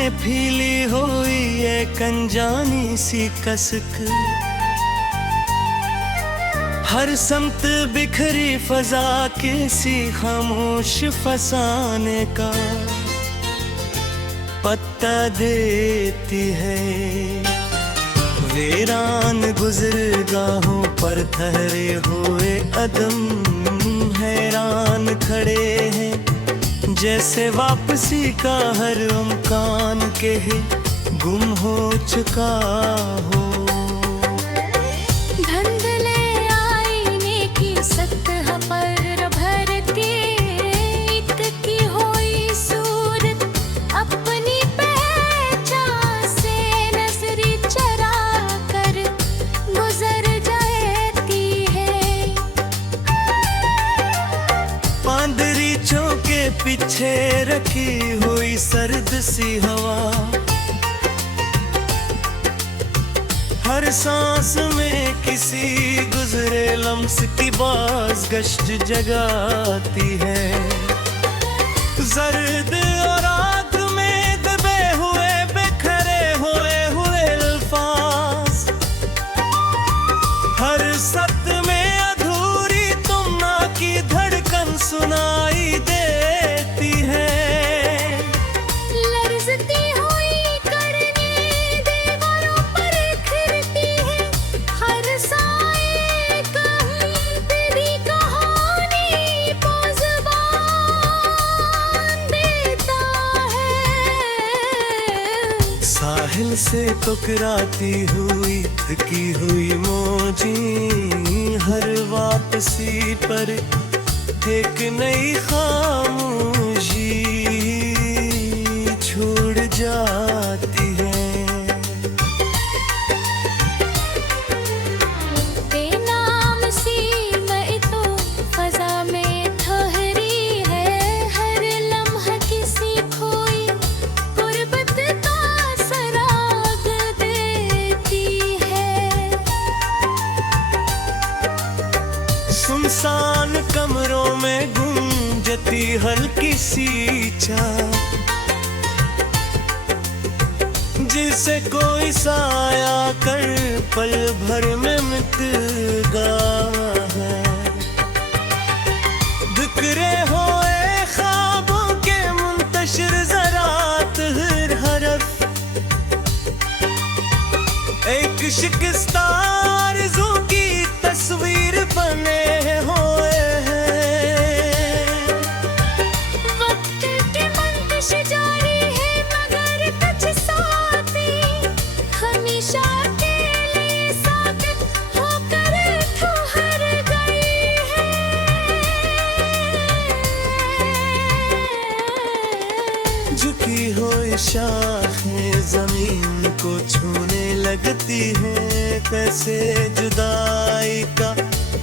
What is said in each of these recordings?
में फीली हुई एक अनजानी सी कसक, हर समत बिखरी फजा किसी खामोश फसाने का पत्ता देती है। वीरान गुज़रगाहों पर ठहरे हुए कदम हैरान खड़े हैं, जैसे वापसी का हर इम्कान के गुम हो चुका हो। धुंधले आईने की सतह पर भर के एक की हुई सूरत अपनी पहचान से नजरी चरा कर गुजर जाती है। पांदरीचों के पीछे रखी हुई सर्द सी हवा, हर सांस में किसी गुजरे लम्स की बाज़गश्त जगाती है। जर्द और आग में दबे हुए बिखरे हुए अल्फाज, हर सत में अधूरी तुमना की धड़कन सुनाई देती है। लरज़ती हुई करने दीवारों पर खिरती है, हर साए कहीं तेरी कहानी को ज़ुबान देता है। साहिल से टकराती हुई थकी हुई मौजी हर वापसी पर एक नई खामोशी छोड़ जाती है। बेनाम सी मैं तो फजा में ठहरी है, हर लम्हा किसी खोई गुर्बत का सराग देती है। सुनसान कमरों में गूंजती हल्की सी चाह, जिसे कोई साया कर पल भर में मिट गया है। बिखरे हुए ख्वाबों के मुंतशिर ज़रात हर हरफ, एक शिकस्ता आरज़ू की तस्वीर बने हुए हैं। वक्त की मंतश जारी है मगर कुछ साथी हमेशा के लिए साबित होकर ठहर गई है। झुकी हुई शाखें जमीन को छूने लगती है, कैसे जुदाई का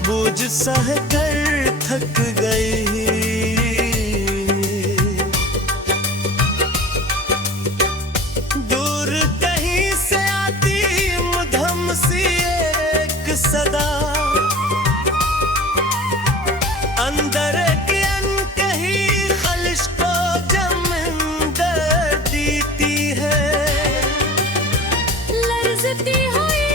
बोझ सह कर थक गई। दूर कहीं से आती मधम सी एक सदा, अंदर की अनकही खलिश को जमंदर देती है। लरज़ती हुई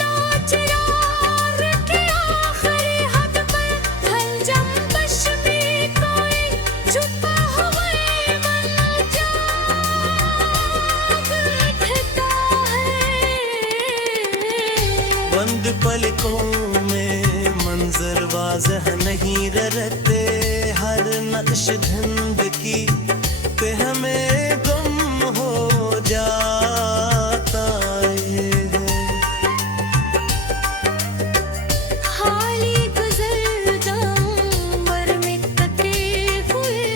लाचार के आखिरी हद पर हल जंबश में कोई छुपा हुआ मन जाग उठता है। बंद पलकों में मंजर वाज़ह नहीं रहते, हर नक्श धुंध की पे हमें गुम हो जाता है। खाली गुज़रदम उम्र में कटे हुए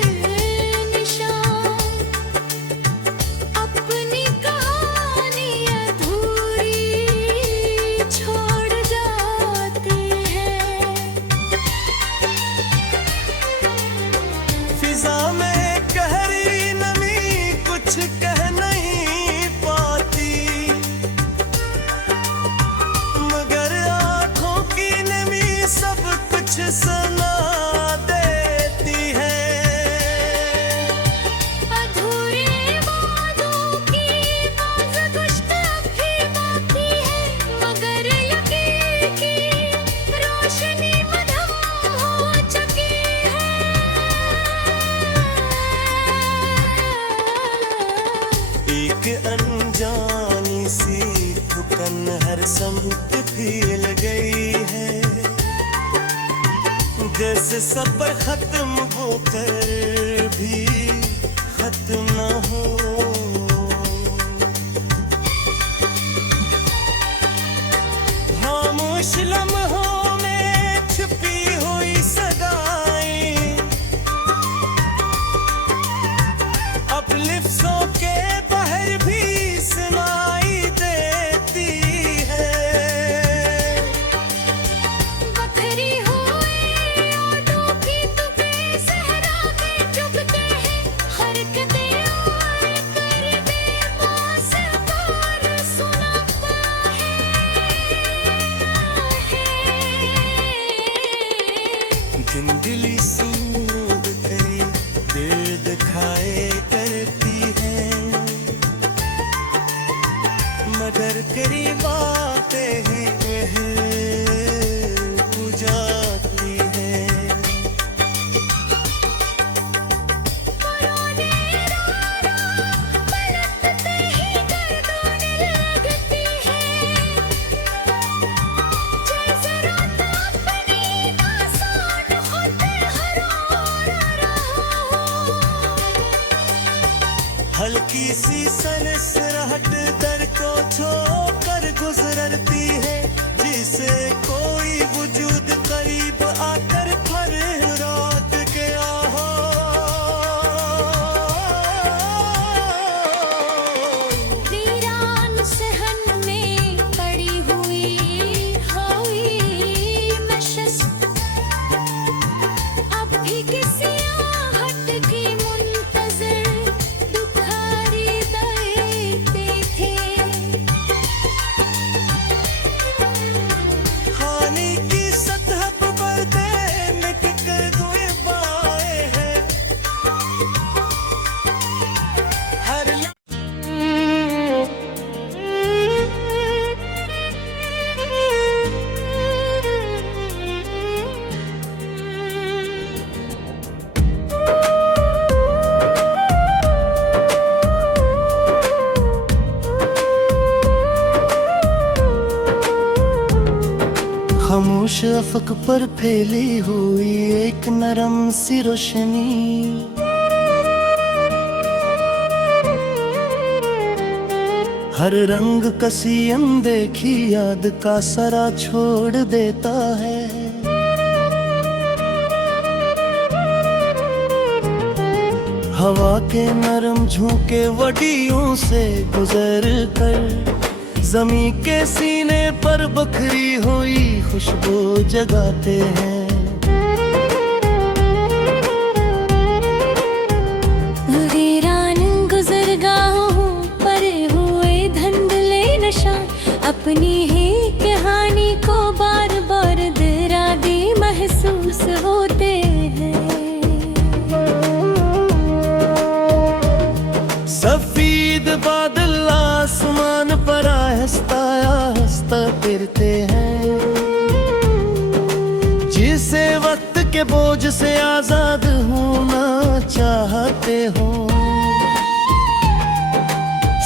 निशान अपनी कहानी अधूरी छोड़ जाती है। फिजा में गहरी नमी कुछ कह नहीं पाती, मगर आँखों की नमी सब कुछ सुना देती है। अधूरे वादों की एक अनजानी सी थुकन हर समत फील गई है, जैसे सफर खत्म होकर भी खत्म न हो। खामोश लम्हों में छुपी हुई सदाएं अब लिफ्ज़ों के बाहर भी सुनाई देती है। बखरी हुई ओठों की तो बेसहारा के चुभते हैं, हरकतें और कर बेमौसम और सुनाता है। धुंधली सूंघ करी दिल दिखाए करती है, मगर करीब आते ही वह बुझाती है। पुराने रारा पलटते ही गर्दन लगती है, जैसे रात अपनी आसान होते हरोर रहा हो। हल्की सी सरसराहट दर को छोकर गुजरती है, जिसे कोई वजूद करीब आकर फररात गया हो। वीरान सहन में पड़ी हुई नशिस्त, अब भी किसी आहट की मुंतज़िर दुखारी देते थे। खाने की सतह पर पर्दे मिट कर दुए बाए हैं, हर खामोश अफक पर फैली हुई एक नरम सी रोशनी, हर रंग कसी अनदेखी याद का सरा छोड़ देता है। हवा के नरम झोंके वडियों से गुजर कर जमी के सीने पर बखरी हुई खुशबू जगाते हैं। वीरान गुज़रगाहों पर हुए धुंधले निशान, अपनी ही कहानी को बार बार दोहराते महसूस होते हैं। सफेद बादल आसमान पर आहिस्ता फिरते हैं, जिसे वक्त के बोझ से आजाद होना चाहते हो।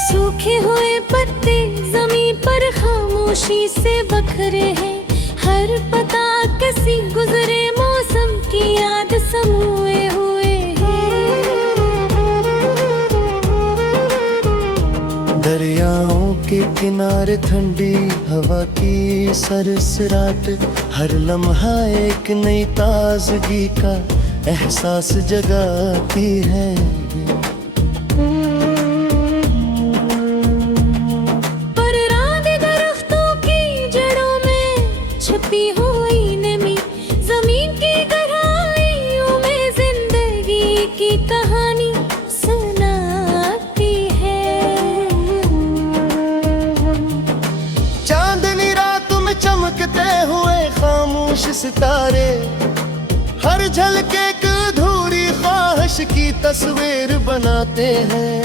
सूखे हुए पत्ते जमीन पर खामोशी से बखरे हैं, हर पता किसी गुजरे मौसम की याद समूए हुए हैं। दरियाओं के किनारे ठंडी हवा की सरसराहट, हर लम्हा एक नई ताजगी का एहसास जगाती है। पर रांदे दरख्तों की जड़ों में छुपी हुई नमी, जमीन की गहराइयों में जिंदगी की कहानी सुनाती है। चांदनी रात में चमकते हुए खामोश सितारे, हर झलके एक अधूरी ख्वाहिश की तस्वीर बनाते हैं।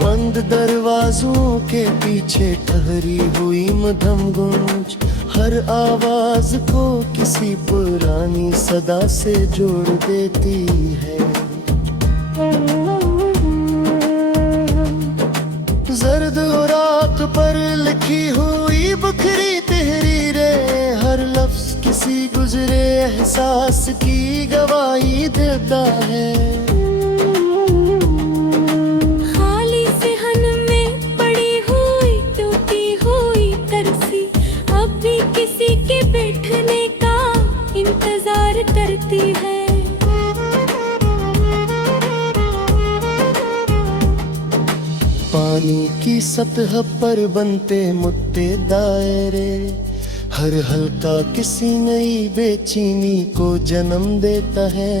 बंद दरवाजों के पीछे ठहरी हुई मधम गूंज, हर आवाज को किसी पुरानी सदा से जोड़ देती है। टूटी हुई बुखरी तहरीरे, हर लफ्ज किसी गुजरे एहसास की गवाही देता है। खाली सिहन में पड़ी हुई टूटी हुई तरसी, अब भी किसी के बैठने का इंतजार करती है। पानी की सतह पर बनते मुट्टे दायरे, हर हल्का किसी नई बेचैनी को जन्म देता है।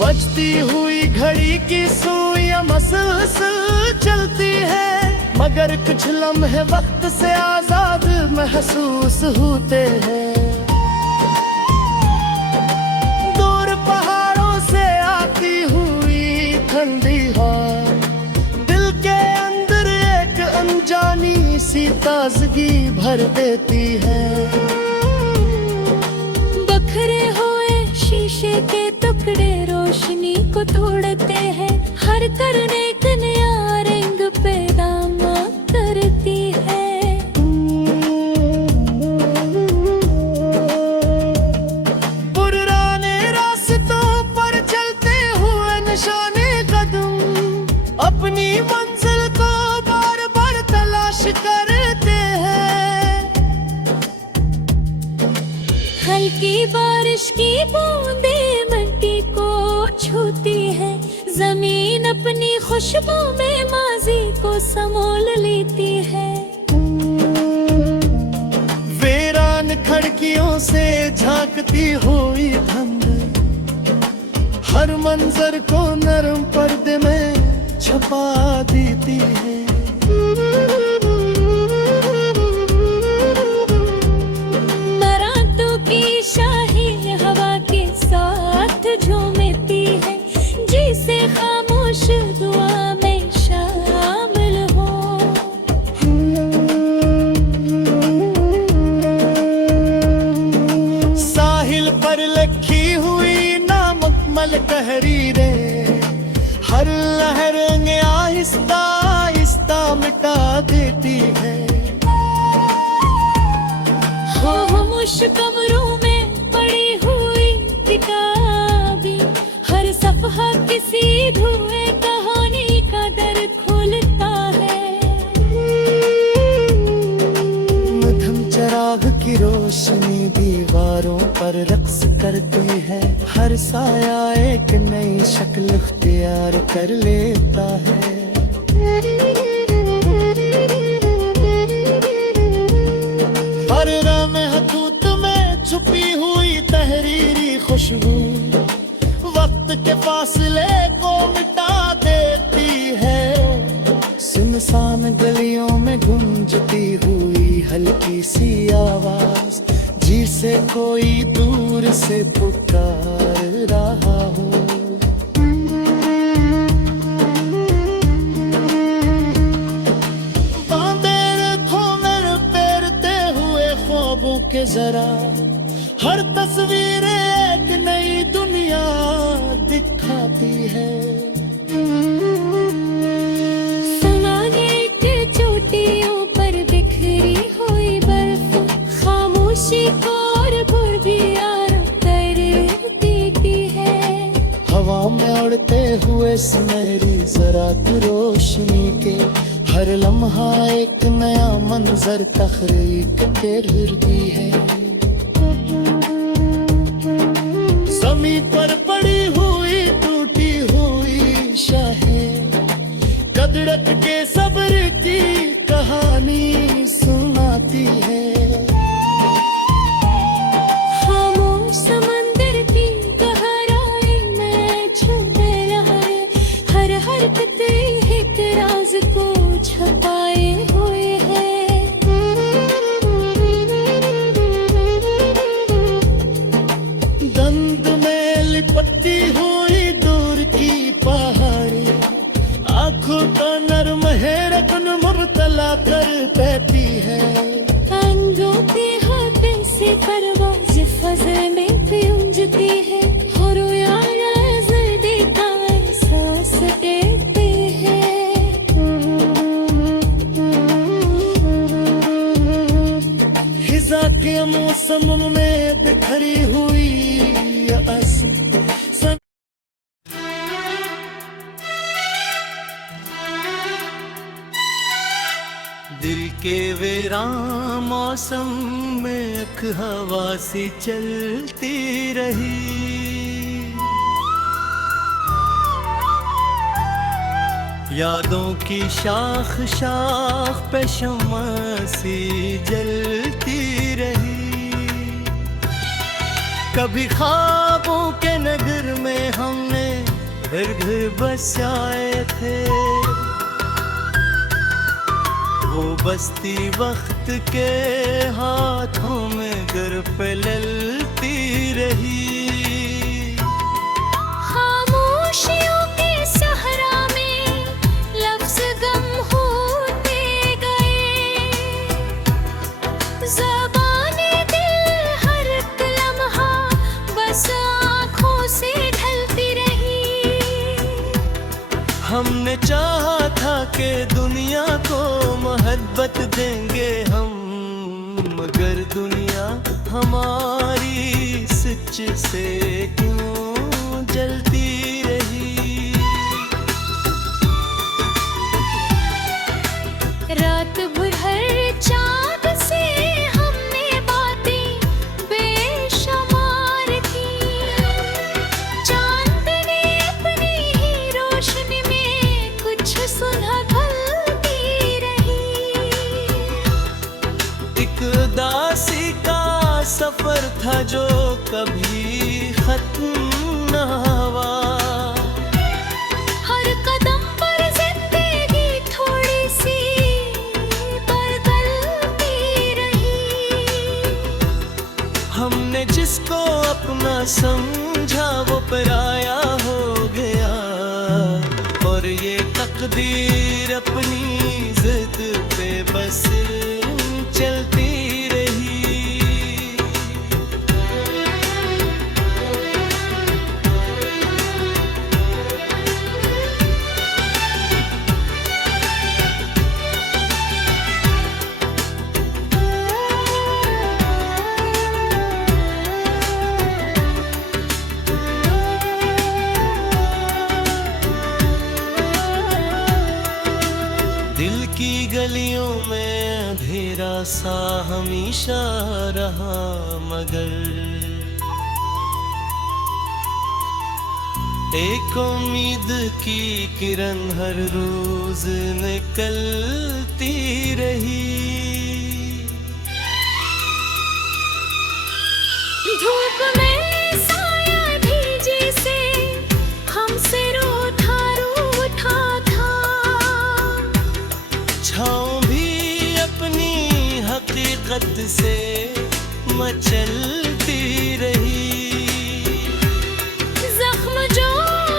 बजती हुई घड़ी की सुइयां मसलसल चलती है, मगर कुछ लम्हे वक्त से आजाद महसूस होते हैं। दूर पहाड़ों से आती हुई ठंडी हवा दिल के अंदर एक अनजानी सी ताजगी भर देती है। बखरे हुए शीशे के टुकड़े रोशनी को तोड़ते हैं, हर करने का नया रंग पैदा करती है। पुराने रास्तों पर चलते हुए निशाने कदम अपनी मंजिल को बार बार तलाश करते हैं। हल्की बारिश की बूंदें मिट्टी को छूती है, जमीन अपनी खुशबू में माजी को समोल लेती है। वीरान खिड़कियों से झांकती हुई धुंध हर मंजर को नरम पर्दे में छुपा देती है। बारातों की शाही हवा के साथ झूमती है, जिसे खामोश दुआ में शामिल हो। साहिल पर लिखी हुई नामुकम्मल तहरीरें हर लहर में आहिस्ता आहिस्ता मिटा देती है। खामोश कमरों में पड़ी हुई किताबें, हर सफ़हा किसी धुएं कहानी का दर खोलता है। मध्यम चिराग की रोशनी दीवारों पर रक्स करती है, हर साया एक नई शक्ल इख्तियार कर लेता है। हर रमे हथूत में छुपी हुई तहरीरी खुशबू वक्त के फासले को मिटा देती है। सुनसान गलियों में गूंजती हुई हल्की सी आवाज, जिसे कोई दूर से पुकार रहा हो। बांधे रखो मेरे पैरते हुए ख्वाबों के जरा, हर तस्वीर एक नई दुनिया दिखाती है। समाने के चोटियों पर बिखरी हुई बर्फ, खामोशी को और भर भी आराम कर देती है। हवा में उड़ते हुए सुनहरी ज़रात रोशनी के, हर लम्हा एक नया मंजर तखरीक करती है। ज़मीन पर पड़ी हुई टूटी हुई शाहें कदरत के सब्र की कहानी सुनाती है। खामोश समंदर की गहराई में छुपे रहे, हर हरकत एक राज को छुपाए हुए है। के वीरान मौसम में एक हवा सी चलती रही। यादों की शाख शाख पे शम्मा सी जलती रही। कभी ख्वाबों के नगर में हमने घर घर बसाए थे, वो बस्ती वक्त के हाथों में घर पे ललती रही। खामोशियों के सहरा में लफ्ज गम होते गए, ज़बाने दिल हर एक लम्हा बस आँखों से ढलती रही। हमने चाहा था कि दुनिया को मोहब्बत देंगे हम, मगर दुनिया हमारी सच से क्यों जलती रही। रात भर हर चाँद से हमने बातें बेशुमार की, चाँद ने अपनी ही रोशनी में कुछ सुलह ढलती रही। एक उदासी का सफर था जो कभी खत्म न हुआ। हर कदम पर जिंदगी थोड़ी सी बदलती रही। हमने जिसको अपना समझा वो पराया हो गया, और ये तकदीर अपनी जिद पे बस चलती रही। दिल की गलियों में अंधेरा सा हमेशा रहा, मगर एक उम्मीद की किरण हर रोज निकलती रही। धूप में साया भीजे से हमसे रूठा था, छाँव भी अपनी हकीकत से मचलती रही। जख्म जो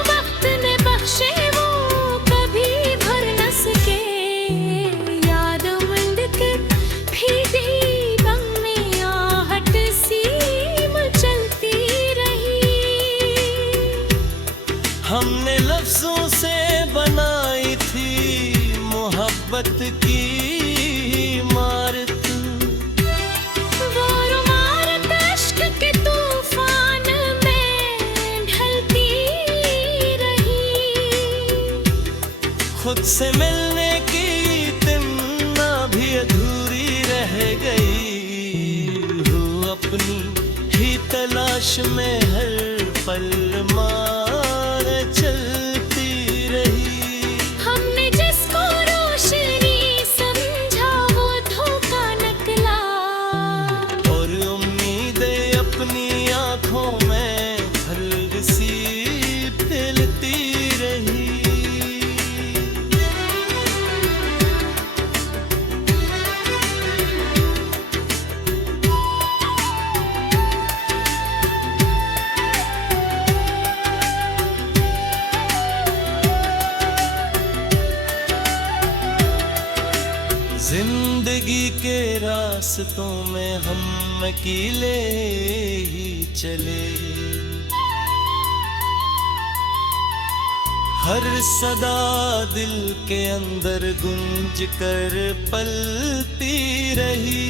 वक्त ने बख्शे वो कभी भर न सके, याद मंड कर भीगी गम में आहट सी मचलती रही। हमने लफ्जों से बनाई थी मोहब्बत की इमारत, वो इमारत अश्क के तूफान में ढलती रही। खुद से मिलने की तमन्ना भी अधूरी रह गई। हूँ अपनी ही तलाश में हर पल मार चलती रही। हमने जिसको रोशनी समझा वो धोखा निकला, और उम्मीदें अपनी आंखों में हल्क सी फैलती रही। जिंदगी के रास्तों में हम अकेले ही चले, हर सदा दिल के अंदर गूंज कर पलती रही।